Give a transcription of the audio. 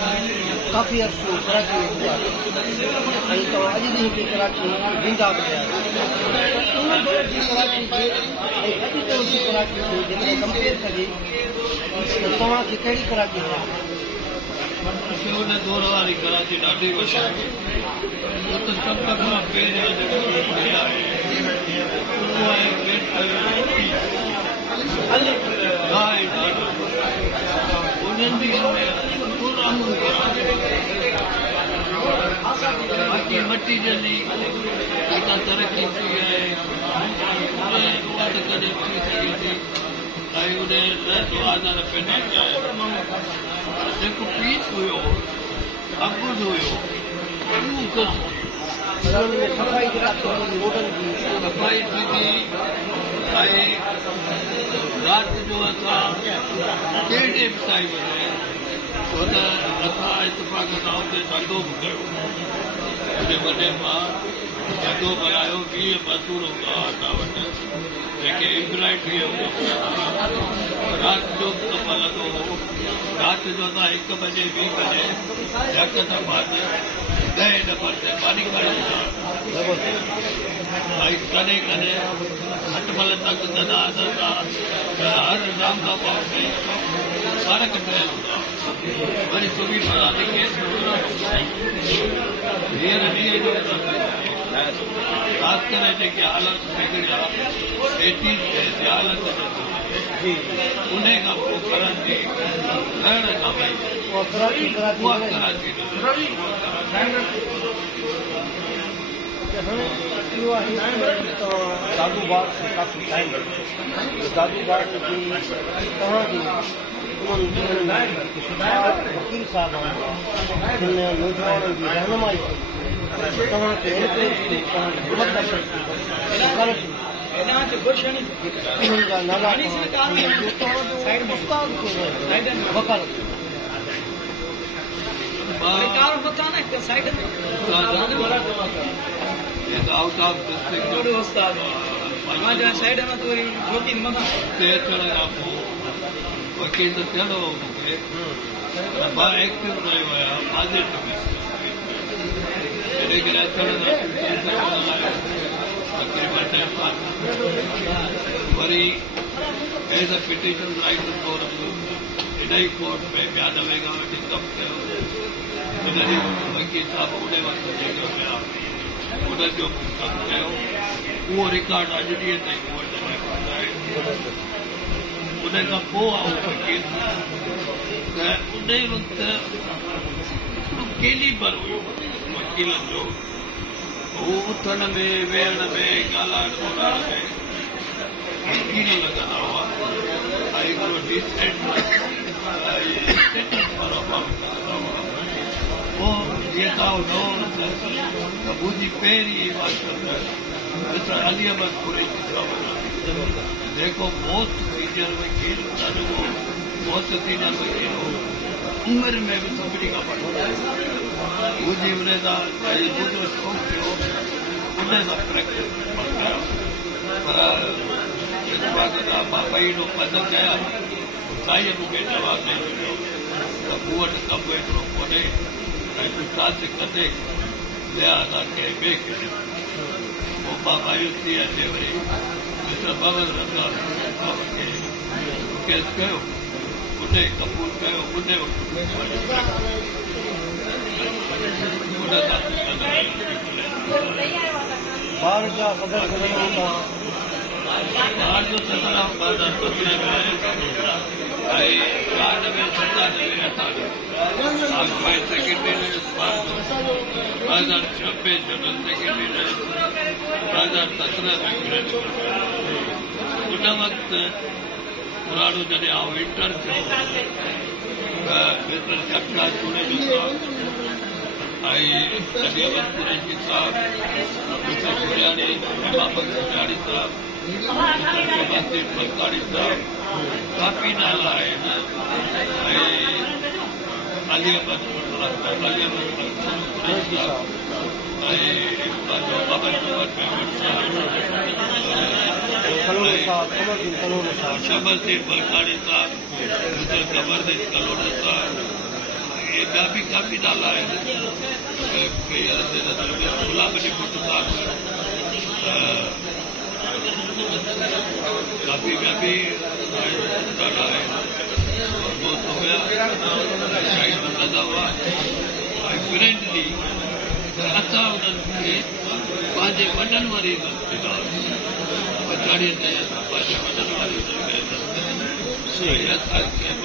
काफ़ी अर्सो कराची में हुआ ऐं तो अॼु ॾींहं बि कराची ज़िंदा पिया उन दौर जी कराची खे ऐं अॼु दौर जी कराची खे जेकॾहिं कंपेयर कजे त तव्हांखे कहिड़ी कराची आहे? उन दौर वारी कराची ॾाढी वॾी आहे। उते सभ खां पहिरियों जेको आहे उहो आहे बाक़ी मटी जल्दी जेका तरक़ी थी आहे उहा त कॾहिं थी सघे थी ऐं उन आधार पंहिंजे जेको पीस हुयो अबुध हुयो सफ़ाई थी ऐं राति जो असां कहिड़े बि टाइम ते छो त असां इतफ़ाक़ सां हुते धंधो बि कयो उन वॾे मां धंधो करायो 20 मज़दूर हूंदा हुआ असां वटि जेके एम्ब्रॉइडरी राति जो कमु हलंदो हो। राति जो असां 1 बजे 2 बजे झक दफ़ा 10 नंबर ते पाणी खणंदा भई कॾहिं कॾहिं अटमल तक कंदा हर राम का पास में फर्क़ ठहियल हूंदा वरी सुबह पड़ा केस हींअर ॾींहं जो ख़ासि करे जेके हालत बिगड़िया हालत उन खां पोइ करण जी रहण खां भई दादू बाग से काफ़ी टाइम दादू बाग की तव्हांजी वकील साहब जिन नौजवाननि जी रहनुमाई कई तव्हांखे उन्हनि जा नाला वकालत आउट ऑफ डिस्ट्रिक्ट अचण खां पोइ वकील त थियणो हो मूंखे मां एक्टिव रहियो आहियां पॉज़िटिव जॾहिं करे अचण तक़रीबन time pass worry as a petition writer तौर हिन ई कोर्ट में 92 खां वठी कमु कयो वकील साहब उन वक़्तु जेको पिया उन जो कमु कयो उहो रिकॉर्ड अॼु ॾींहं ताईं उन खां पोइ आऊं वकील त उन वक़्तु कैलिबर हुयो वकीलनि जो हू उथण में वेहण में ॻाल्हाइण ॿोलाइण में वकील लॻंदा हुआ ऐं हिकिड़ो डिसेंट जीअं तव्हां न त मुंहिंजी पहिरीं अली अहमद कुरैशी जेको मोस्ट सीनियर वकील मोस्ट सीनियर वकील हो उमिरि में बि सभिनी खां वॾो मुंहिंजी उन सां मुंहिंजो शौक़ु थियो उन सां प्रैक्टिस कयो पर मां महीनो बंदि कया साईं मूंखे जवाबु ॾेई छॾियो त मूं वटि कमु एतिरो कोन्हे ऐं तूं छा कंदे ॿिया असां कंहिं ॿिए खे पोइ मां मायूस थी अचे वरी मिस्टर बाबर रमज़ान साहिब खे केस कयो उन क़बूल कयो उन ॿार जा ख़बर ॿार जो सतराम 2015 में ऐं 94 97 98 सेक्रेटरी 2006 जनरल सेक्रेटरी 2017 में उन वक़्तु पुराणो जॾहिं आउं इंटर थियो त मिस्टर जगदास जुड़ेजो साहब ऐं अली अहमद कुरैशी साहब मिस्टर गुरियाणी बाबर गुरियाणी साहब मिस्टर बलकाणी साहब काफ़ी नाला आहिनि ऐं अली अहमद कुरैशी साहब ऐं बाबर शमरदीन बलकाणी साहब मिस्टर कमरदीन कलोड़ा साहब ये ॿिया बि काफ़ी नाला आहिनि गुलाम अली भुट्ट साहब काफ़ी ॿिया बि नाला आहिनि फ्रेंडली असां उन्हनि खे पंहिंजे वॾनि वारी पछाड़ीअ ते असां पंहिंजे वॾनि वारी असांखे